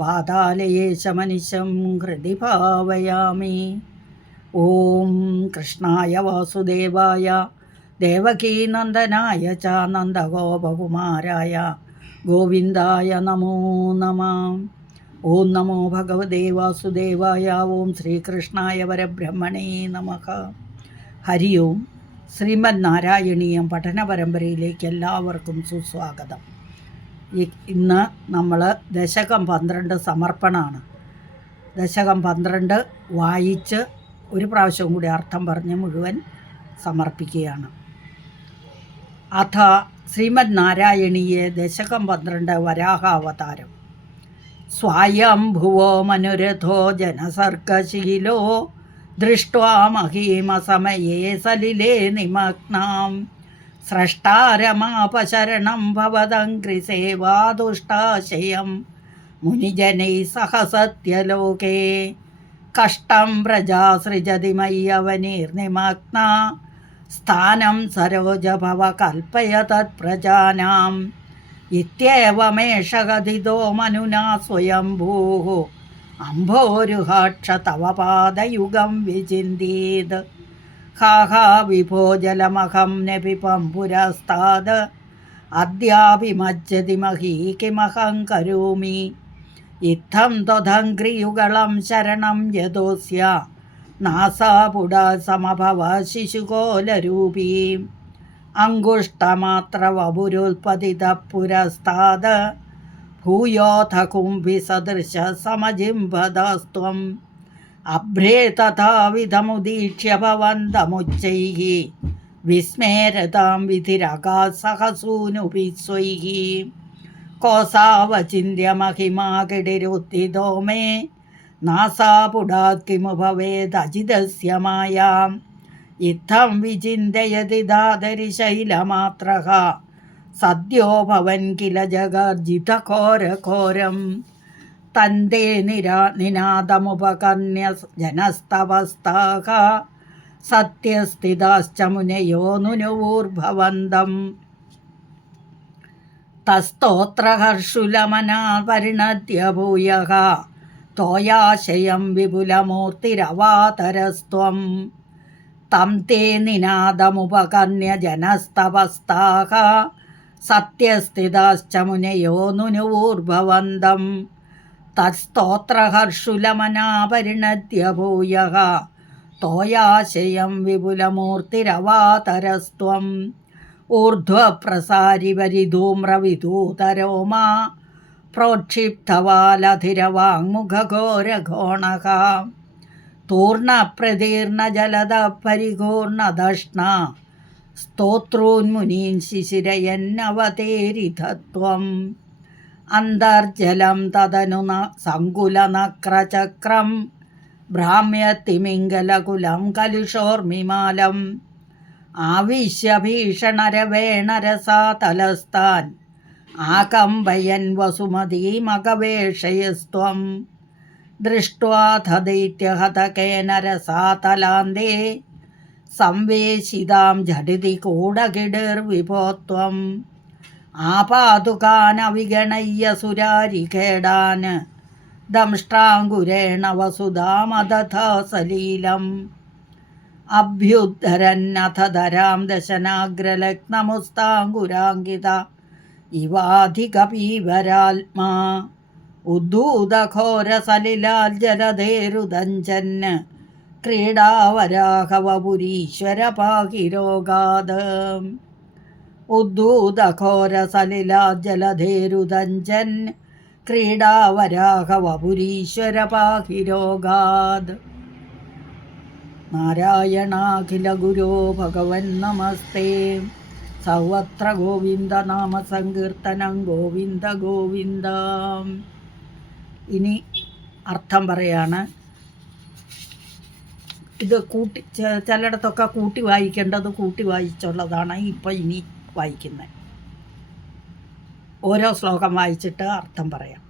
വാതാലയേശമനിശം ഹൃദി ഭാവയാമി. ഓം കൃഷ്ണായ വാസുദേവായ ദേവകീനന്ദനായ ച നന്ദഗോപകുമാരായ ഗോവിന്ദായ നമോ നമ. ഓം നമോ ഭഗവതേ വാസുദേവായ ഓം ശ്രീകൃഷ്ണായ പരബ്രഹ്മണേ നമ. ഹരി ഓം. ശ്രീമദ് നാരായണീയം പഠന പരമ്പരയിലേക്ക് എല്ലാവർക്കും സുസ്വാഗതം. ഇന്ന് നമ്മൾ ദശകം പന്ത്രണ്ട് സമർപ്പണമാണ് ദശകം പന്ത്രണ്ട് വായിച്ച് ഒരു പ്രാവശ്യം കൂടി അർത്ഥം പറഞ്ഞ് മുഴുവൻ സമർപ്പിക്കുകയാണ്. അഥ ശ്രീമദ് നാരായണീയെ ദശകം പന്ത്രണ്ട് വരാഹാവതാരം. സ്വായംഭുവോ മനുരഥോ ജനസർഗശീലോ ദൃഷ്ട്വാ മഹീമസമയേ സലിലേ നിമഗ്നാം. സ്രഷ്ടാരമാപശരണം ഭവതङ्ഘ്രിസേവാദുഷ്ടാശയം മുനിജനൈ സഹ സത്യലോകേ കഷ്ടം പ്രജാ സൃജതി മയ്യവനീർനിമഗ്ന. സ്ഥാനം സരോജഭവ കൽപ്പയ തത്പ്രജാനാം പ്രജാനാം കഥിതോ മനുനാ സ്വയംഭൂः അംഭോരുഹാക്ഷ തവ പാദയുഗം വിചിന്തീത്. ഹാ ഹാ വിഭോ ജലമഹം നപിപം അദ്യാപി മജ്ജതി മഹീ കിമഹം കരോമി ഇത്തം ത്വധംഘ്രിയുഗളം ശരണം യതോസ്യ നാസാപുട സമഭവ ശിശുകോലരൂപീ. അങ്കുഷ്ടമാത്ര വപുരുൽപതിത പുരസ്താത് ഭൂയോഥ अभ्रे तथाविधमुदीक्ष्य भवन्तमुच्चैः विस्मेरतां विधिरगाः सहसूनुभिः स्वैः कोसावचिन्त्य महिमा किडिरुत्थितो मे नासापुडात् किमु भवेदजिदस्य मायाम् इत्थं विचिन्तयति दादरिशैलमात्रः सद्यो भवन् किल जगर्जितघोरघोरम् തന്തേ നിരാ നിനാദമുപകർണ്യ ജനസ്തവസ്താക സത്യസ്ഥിതാശ്ച മുനയോ നുനുവൂർഭവന്തം. തസ്തോത്രഹർഷുലമനാ പരിണദ്യ ഭൂയഃ തോയാശയം വിപുലമൂർത്തിരവാതരസ്ത്വം. തം തേ നിനാദമുപകർണ്യ ജനസ്തവസ്താക സത്യസ്ഥിതാശ്ച മുനയോ നുനുവൂർഭവന്തം. തസ്തോത്രഹർഷുലമനാ പരിണദ്യ ഭൂയഃ തോയാശയം വിപുലമൂർത്തിരവാതരസ്ത്വം. തൂർണ പ്രോക്ഷിപ്തവാലധിരവാങ്മുഖഘോരഘോണക. ജലദ പരിഘൂർണദഷ്ണ സ്തോത്രോന്മുനീൻ ശിശിരയന്നവതേരിധത്വം അന്തർജലം തതനു സങ്കുലനക്രചക്രം. ഭ്രാമ്യത്തിമിംഗലകുലം കലുഷോർമിമാലം. ആവിശ്യ ഭീഷണരവേണരസാ തലസ്ഥാൻ ആകമ്പയൻ വസുമതീമകവേഷയസ്ത്വം. ദൃഷ്ട്വാഥ ദൈത്യഹതകേനരസാതലാന്തേ സംവേശിതാം ജടിതി കൂടകിടിർവിഭോത്വം. ആപാതുകാനവിഗണയ്യ സുരാരിഖേടാൻ ദംഷ്ട്രാങ്കുരേണ വസുധാമദഥ സലീലം അഭ്യുദ്ധരന്നഥ ധരാം ദശനാഗ്രലഗ്നമുസ്താങ്കുരാങ്കിത ഇവാധികപീവരാത്മാ ഉദ്ധൂതഘോരസലിലാൽ ജലധേരുദഞ്ചന് ക്രീഡാവരാഹവപുരീശ്വര രോഗാത് ഉദ്ധൂതഘോരസലിലാ ജലധേരുദഞ്ചൻ ക്രീഡാവരാഹവപുരീശ്വര പാഹി രോഗാത് നാരായണാഖില ഗുരോ ഭഗവൻ നമസ്തേ. സർവത്ര ഗോവിന്ദ നാമ സങ്കീർത്തനം ഗോവിന്ദ ഗോവിന്ദ. ഇനി അർത്ഥം പറയാണ്. ഇത് കൂട്ടി ചിലയിടത്തൊക്കെ കൂട്ടി വായിക്കേണ്ടത് കൂട്ടി വായിച്ചുള്ളതാണ്. ഇപ്പം ഇനി വായിക്കുന്നത്. ഓരോ ശ്ലോകം വായിച്ചിട്ട് അർത്ഥം പറയാം.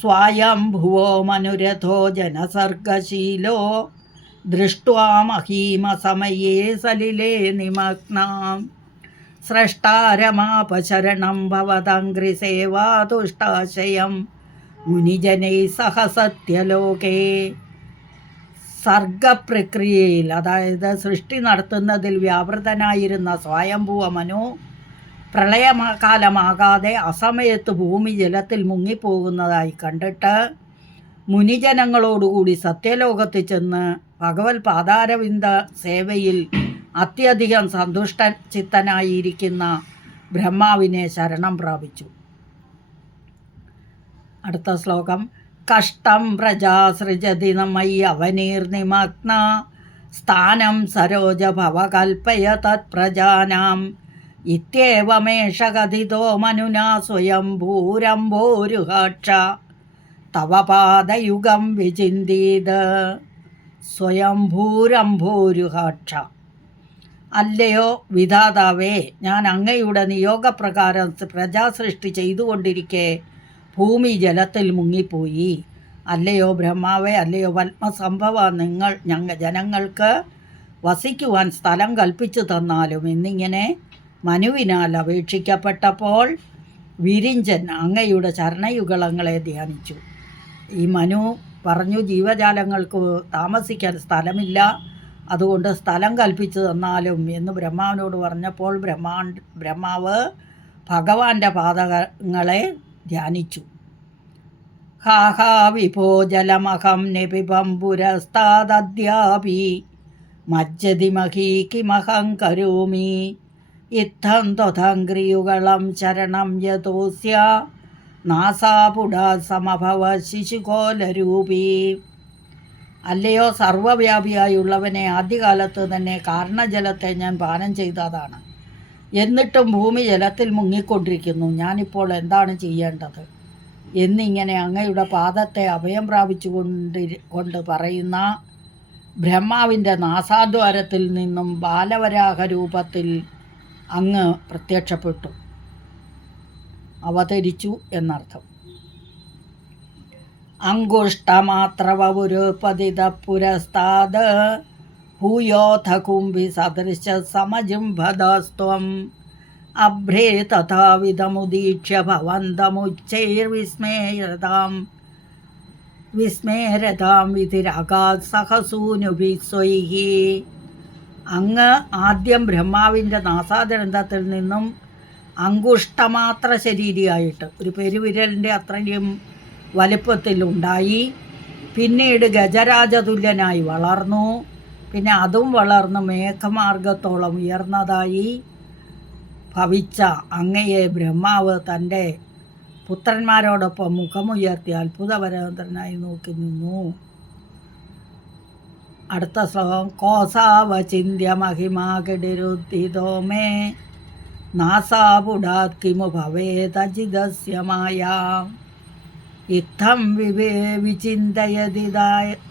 സ്വായംഭുവോ മനുരഥോ ജനസർഗശീലോ ദൃഷ്ട്വാ മഹീമസമയേ സലിലേ നിമഗ്നാം. സ്രഷ്ടാരമാപശരണം ഭവതംഘ്രിസേവാതുഷ്ടാശയം മുനിജനൈ സഹ സത്യലോകേ സർഗപ്രക്രിയയിൽ അതായത് സൃഷ്ടി നടത്തുന്നതിൽ വ്യാപൃതനായിരുന്ന സ്വയംഭൂവ മനു പ്രളയകാലമാകാതെ അസമയത്ത് ഭൂമി ജലത്തിൽ മുങ്ങിപ്പോകുന്നതായി കണ്ടിട്ട് മുനിജനങ്ങളോടുകൂടി സത്യലോകത്ത് ചെന്ന് ഭഗവത് പാതാരവിന്ദ സേവയിൽ അത്യധികം സന്തുഷ്ട ചിത്തനായിരിക്കുന്ന ബ്രഹ്മാവിനെ ശരണം പ്രാപിച്ചു. അടുത്ത ശ്ലോകം. കഷ്ടം പ്രജാസൃജതി നമ്മൈ അവനീർനിമഗ്ന സ്ഥാനം സരോജ ഭവകൽപ്പയ തത്പ്രജാനാം ഇത്യേവമേഷ കഥിതോ മനുനാ സ്വയം ഭൂരം ഭൂരുഹാക്ഷ. തവ പാദയുഗം വിചിന്തീത്. സ്വയം ഭൂരം ഭൂരുഹാക്ഷ. അല്ലയോ വിധാതാവേ ഞാൻ അങ്ങയുടെ നിയോഗപ്രകാരം പ്രജാസൃഷ്ടി ചെയ്തുകൊണ്ടിരിക്കെ. ഭൂമി ജലത്തിൽ മുങ്ങിപ്പോയി. അല്ലയോ ബ്രഹ്മാവേ അല്ലയോ പത്മസംഭവ നിങ്ങൾ ഞങ്ങ ജനങ്ങൾക്ക് വസിക്കുവാൻ സ്ഥലം കൽപ്പിച്ചു തന്നാലും എന്നിങ്ങനെ മനുവിനാൽ അപേക്ഷിക്കപ്പെട്ടപ്പോൾ വിരിഞ്ചൻ അങ്ങയുടെ ചരണയുഗളങ്ങളെ ധ്യാനിച്ചു. ഈ മനു പറഞ്ഞു ജീവജാലങ്ങൾക്ക് താമസിക്കാൻ സ്ഥലമില്ല. അതുകൊണ്ട് സ്ഥലം കൽപ്പിച്ചു തന്നാലും എന്ന് ബ്രഹ്മാവിനോട് പറഞ്ഞപ്പോൾ ബ്രഹ്മാ ബ്രഹ്മാവ് ഭഗവാന്റെ പാദങ്ങളെ ധ്യാനിച്ചു. ഹാഹാ വിഭോ ജലമഹം നിപിപം പുരസ്താദ്യാപി മജ്ജതി മഹീ കിമഹം കരോമി. ഇത്തം ത്വതങ്ക്രിയുകളം ശരണം യതോസ്യ നാസാപുടാ സമഭവ ശിശുകോലരൂപീ. അല്ലയോ സർവവ്യാപിയായുള്ളവനെ ആദ്യകാലത്ത് തന്നെ കാരണജലത്തെ ഞാൻ പാനം ചെയ്തതാണ്. എന്നിട്ടും ഭൂമി ജലത്തിൽ മുങ്ങിക്കൊണ്ടിരിക്കുന്നു. ഞാനിപ്പോൾ എന്താണ് ചെയ്യേണ്ടത്? എന്നിങ്ങനെ അങ്ങയുടെ പാദത്തെ അഭയം പ്രാപിച്ചു കൊണ്ട് പറയുന്ന ബ്രഹ്മാവിന്റെ നാസാദ്വാരത്തിൽ നിന്നും ബാലവരാഹ രൂപത്തിൽ അങ്ങ് പ്രത്യക്ഷപ്പെട്ടു. അവതരിച്ചു എന്നർത്ഥം. അങ്കുഷ്ടമാത്രവപുരപതിത പുരസ്താത് സദൃശ സമജുംഭദസ്ത്വം അഭ്രേ തഥാവിധമുദീക്ഷ്യ ഭവന്തമുച്ചൈർവിസ്മേരതാം വിസ്മേരതാം വിധിരകാ സഹസൂനുഭി സ്വൈഹി അങ്ങ് ആദ്യം ബ്രഹ്മാവിന്റെ നാസാദുരന്തത്തിൽ നിന്നും അങ്കുഷ്ടമാത്ര ശരീരിയായിട്ട് ഒരു പെരുവിരലിന്റെ അത്രയും വലുപ്പത്തിലുണ്ടായി. പിന്നീട് ഗജരാജതുല്യനായി വളർന്നു. പിന്നെ അതും വളർന്ന് മേഘമാർഗത്തോളം ഉയർന്നതായി ഭവിച്ച അങ്ങയെ ബ്രഹ്മാവ് തന്റെ പുത്രന്മാരോടൊപ്പം മുഖമുയർത്തി അത്ഭുതപരതനായി നോക്കി നിന്നു. അടുത്ത ശ്ലോകം കോസാവ ചിന്യ മഹിമാകിടിരുദ്ധിതോ മേ നാസാപുടാത് കിമു ഭവേതജിതസ്യ മായാം. ഇത്തം വിവേ വിചിന്തയതി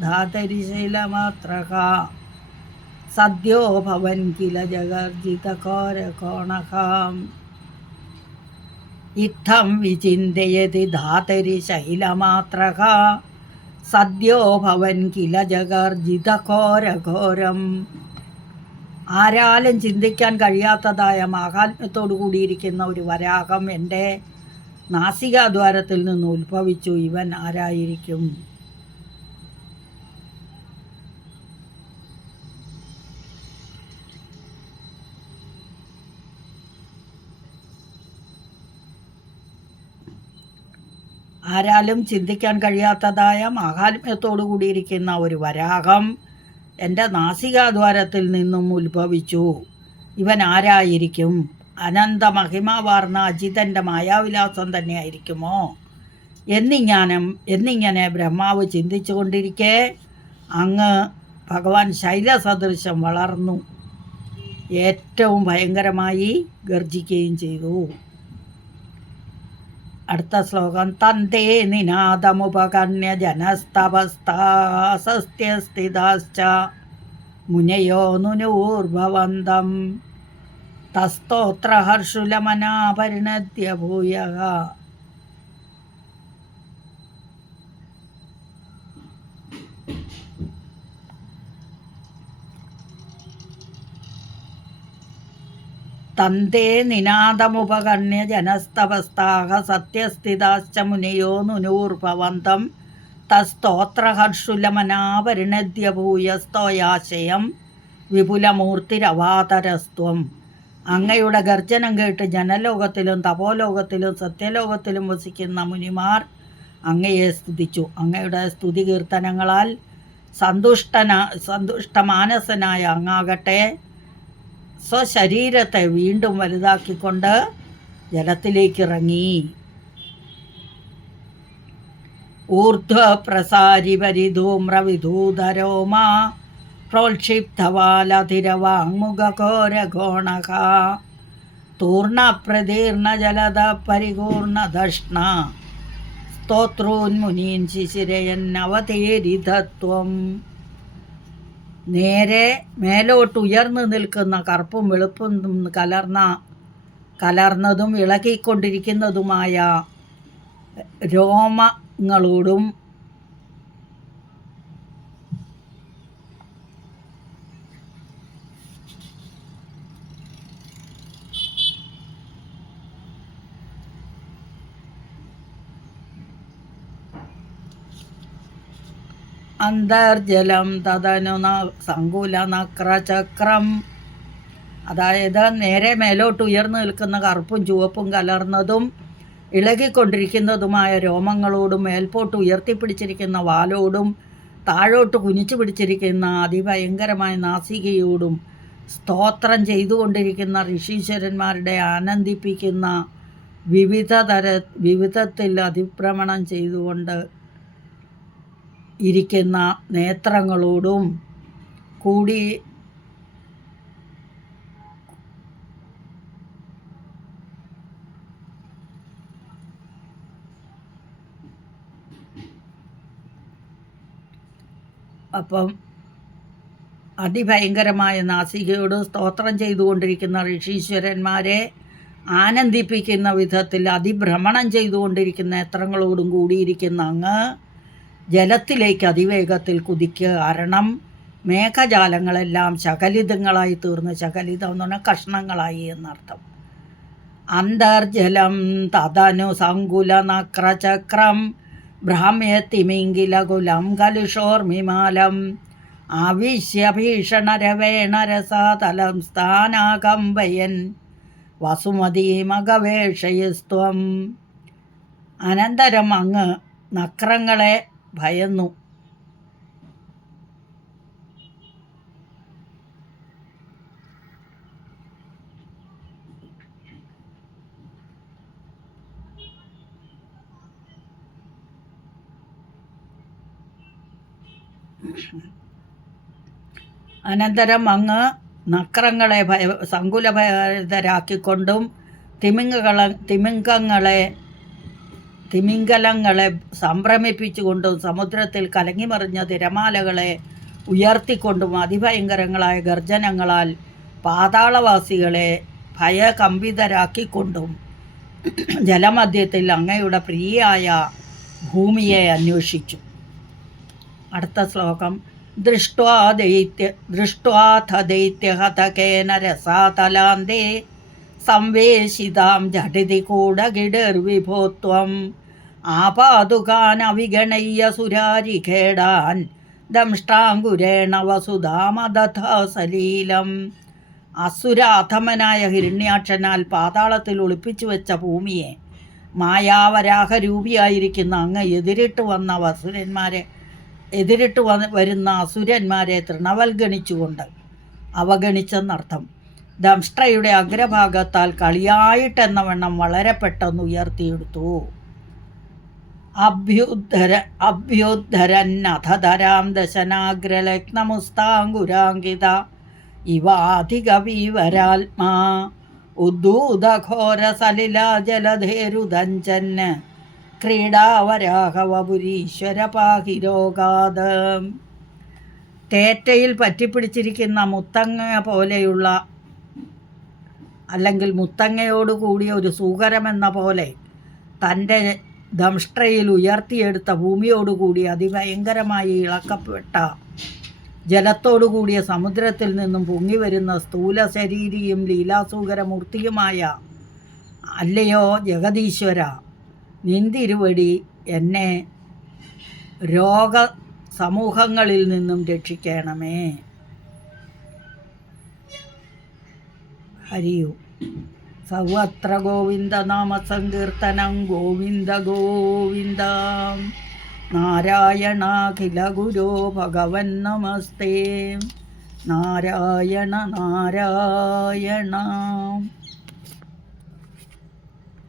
ധാതരിശൈലമാത്രക സദ്യോ ഭവൻ കില ജഗർജിതകോരകോണകാം ഇത്തം വിചിന്തയതി ധാതരി ശൈലമാത്രക. സദ്യോ ഭവൻ കില ജഗർജിതഘോരഘോരം ആരാലും ചിന്തിക്കാൻ കഴിയാത്തതായ മാഹാത്മ്യത്തോടു കൂടിയിരിക്കുന്ന ഒരു വരാഹം എന്റെ നാസികാദ്വാരത്തിൽ നിന്ന് ഉത്ഭവിച്ചു. ഇവൻ ആരായിരിക്കും? ആരാലും ചിന്തിക്കാൻ കഴിയാത്തതായ മാഹാത്മ്യത്തോടു കൂടിയിരിക്കുന്ന ഒരു വരാഹം എന്റെ നാസികാദ്വാരത്തിൽ നിന്നും ഉത്ഭവിച്ചു. ഇവൻ ആരായിരിക്കും? അനന്ത മഹിമാവാർന്ന അജിതന്റെ മായാവിലാസം തന്നെയായിരിക്കുമോ? എന്നിങ്ങനെ എന്നിങ്ങനെ ബ്രഹ്മാവ് ചിന്തിച്ചു കൊണ്ടിരിക്കെ അങ്ങ് ഭഗവാൻ ശൈലസദൃശം വളർന്നു. ഏറ്റവും ഭയങ്കരമായി ഗർജിക്കുകയും ചെയ്തു. അടുത്ത ശ്ലോകം തന്തേ നിനാദമുപകർണ്യ ജനസ്തപസ്താസസ്ത്യസ്ഥിതാശ്ച മുനയോ നുനൂർഭവന്തം തസ്തോത്രഹർഷുലമനാപരിണദ്യ ഭൂയക തന്തേ നിനാദമുപകർണ്യ ജനസ്തവസ്താഹ സത്യസ്ഥിതാശ്ച മുനിയോ നുനൂർഭവന്തം തസ്തോത്രഹർഷുലമനാപരിണദ്യ ഭൂയസ്തോയാശയം വിപുലമൂർത്തിരവാതരസ്ത്വം. അങ്ങയുടെ ഗർജനം കേട്ട് ജനലോകത്തിലും തപോലോകത്തിലും സത്യലോകത്തിലും വസിക്കുന്ന മുനിമാർ അങ്ങയെ സ്തുതിച്ചു. അങ്ങയുടെ സ്തുതി കീർത്തനങ്ങളാൽ സന്തുഷ്ടന സന്തുഷ്ടമാനസനായ അങ്ങാകട്ടെ സ്വശരീരത്തെ വീണ്ടും വലുതാക്കിക്കൊണ്ട് ജലത്തിലേക്ക് ഇറങ്ങി ഊർധ്വപ്രസാരിപരിധൂമ്രവിധൂധരോമാ പ്രോക്ഷിപ്തവാലധിരവാങ്മുഖഘോരഘോണക തൂർണപ്രതീർണജലത പരിപൂർണദഷ്ണ സ്തോത്രോന്മുനീൻ ശിശിരയന്നവതേരിതത്വം നേരെ മേലോട്ട് ഉയർന്നു നിൽക്കുന്ന കറുപ്പും വെളുപ്പും കലർന്ന കലർന്നതും ഇളകിക്കൊണ്ടിരിക്കുന്നതുമായ രോമങ്ങളോടും അന്തർജലം തദനു സങ്കുല നക്രചക്രം. അതായത് നേരെ മേലോട്ട് ഉയർന്നു നിൽക്കുന്ന കറുപ്പും ചുവപ്പും കലർന്നതും ഇളകിക്കൊണ്ടിരിക്കുന്നതുമായ രോമങ്ങളോടും മേൽപോട്ട് ഉയർത്തിപ്പിടിച്ചിരിക്കുന്ന വാലോടും താഴോട്ട് കുനിച്ചു പിടിച്ചിരിക്കുന്ന അതിഭയങ്കരമായ നാസികയോടും സ്തോത്രം ചെയ്തുകൊണ്ടിരിക്കുന്ന ഋഷീശ്വരന്മാരുടെ ആനന്ദിപ്പിക്കുന്ന വിവിധ തര വിവിധത്തിൽ അതിഭ്രമണം ചെയ്തുകൊണ്ട് ഇരിക്കുന്ന നേത്രങ്ങളോടും കൂടി അപ്പം അതിഭയങ്കരമായ നാസികയോട് സ്തോത്രം ചെയ്തുകൊണ്ടിരിക്കുന്ന ഋഷീശ്വരന്മാരെ ആനന്ദിപ്പിക്കുന്ന വിധത്തിൽ അതിഭ്രമണം ചെയ്തുകൊണ്ടിരിക്കുന്ന നേത്രങ്ങളോടും കൂടിയിരിക്കുന്ന അങ്ങ് ജലത്തിലേക്ക് അതിവേഗത്തിൽ കുതിക്കുക. കാരണം മേഘജാലങ്ങളെല്ലാം ശകലിതങ്ങളായി തീർന്ന് ശകലിതം എന്ന് പറഞ്ഞാൽ കഷ്ണങ്ങളായി എന്നർത്ഥം. അന്തർജലം തതനു സങ്കുല നക്രചക്രം ഭ്രാമ്യത്തിമിങ്കിലകുലം കലുഷോർമിമാലം ആവിശ്യഭീഷണരവേണരസാതലം സ്ഥാനാകമ്പയൻ വസുമതീമകവേഷയസ്ത്വം അനന്തരം അങ്ങ് നക്രങ്ങളെ ഭയന്നു. അനന്തരം അങ്ങ് നക്രങ്ങളെ ഭയ സങ്കുലഭരിതരാക്കിക്കൊണ്ടും തിമിങ്ങകള തിമിംഗങ്ങളെ തിമിംഗലങ്ങളെ സംഭ്രമിപ്പിച്ചുകൊണ്ടും സമുദ്രത്തിൽ കലങ്ങിമറിഞ്ഞ തിരമാലകളെ ഉയർത്തിക്കൊണ്ടും അതിഭയങ്കരങ്ങളായ ഗർജനങ്ങളാൽ പാതാളവാസികളെ ഭയകമ്പിതരാക്കിക്കൊണ്ടും ജലമധ്യത്തിൽ അങ്ങയുടെ പ്രിയയായ ഭൂമിയെ അന്വേഷിച്ചു. അടുത്ത ശ്ലോകം. ദൃഷ്ട്വാ ദൈത്യ ദൃഷ്ട്വാഥ ദൈത്യഹതകേന രസാതലാന്തേ സംവേശിതാം ജഡിതി കൂടകിടിർവിഭോത്വം ആപാതുകാനവിഗണയ്യ സുരാരിഖേടാൻ ദംഷ്ടാങ്കുരേണ വസുധാമദഥ സലീലം. അസുരാധമനായ ഹിരണ്യാക്ഷനാൽ പാതാളത്തിൽ ഒളിപ്പിച്ചു വെച്ച ഭൂമിയെ മായാവരാഹ രൂപിയായിരിക്കുന്ന അങ്ങ് എതിരിട്ട് വന്ന വസുരന്മാരെ എതിരിട്ട് വന്ന് വരുന്ന അസുരന്മാരെ തൃണവൽഗണിച്ചുകൊണ്ട് അവഗണിച്ചെന്നർത്ഥം. ദംഷ്ട്രയുടെ അഗ്രഭാഗത്താൽ കളിയായിട്ടെന്ന വണ്ണം വളരെ പെട്ടെന്ന് ഉയർത്തിയെടുത്തു. അഭ്യുദ്ധര അഭ്യുദ്ധരന്നധതരാം ദശനാഗ്രലഗ്നമുസ്താങ്കുരാങ്കിത ഇവാധികവീവരാത്മാ ഉദ്ദൂതഘോരസലിലാജലധേരുദഞ്ചന് ക്രീഡാവരാഹവപുരീശ്വര പാഹിരോഗാത് തേറ്റയിൽ പറ്റിപ്പിടിച്ചിരിക്കുന്ന മുത്തങ്ങ പോലെയുള്ള അല്ലെങ്കിൽ മുത്തങ്ങയോട് കൂടിയ ഒരു സൂകരമെന്ന പോലെ തന്റെ ദംഷ്ട്രയിൽ ഉയർത്തിയെടുത്ത ഭൂമിയോടുകൂടി അതിഭയങ്കരമായി ഇളക്കപ്പെട്ട ജലത്തോടു കൂടിയ സമുദ്രത്തിൽ നിന്നും പൊങ്ങി വരുന്ന സ്ഥൂല ശരീരിയും ലീലാസൂകരമൂർത്തിയുമായ അല്ലയോ ജഗദീശ്വര നിന്തിരുവടി എന്നെ രോഗ സമൂഹങ്ങളിൽ നിന്നും രക്ഷിക്കണമേ. ഹരിയു. സർവത്ര ഗോവിന്ദ നാമ സങ്കീർത്തനം ഗോവിന്ദ ഗോവിന്ദ. നാരായണാഖില ഗുരോ ഭഗവൻ നമസ്തേ. നാരായണ നാരായണ.